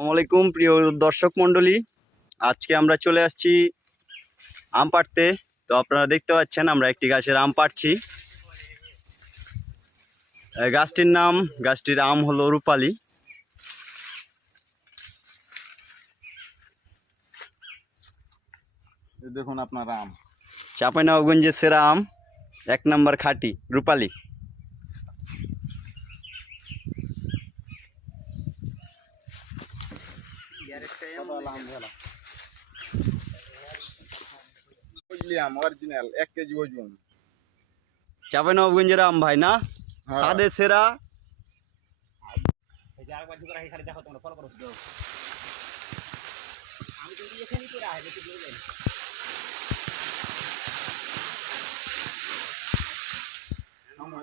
আসসালামাইকুম প্রিয় দর্শক মণ্ডলী, আজকে আমরা চলে আসছি আম পাড়তে। তো আপনারা দেখতে পাচ্ছেন আমরা একটি গাছের আম পাড়ছি। গাছটির আম হলো রূপালী। দেখুন আপনার আম, চাঁপাইনবাবগঞ্জের সেরা আম, 1 নম্বর খাঁটি রূপালী। আম অরিজিনাল 1 কেজি ওজন। চাঁপাইনবাবগঞ্জের আম ভাই না, স্বাদের সেরা। আমি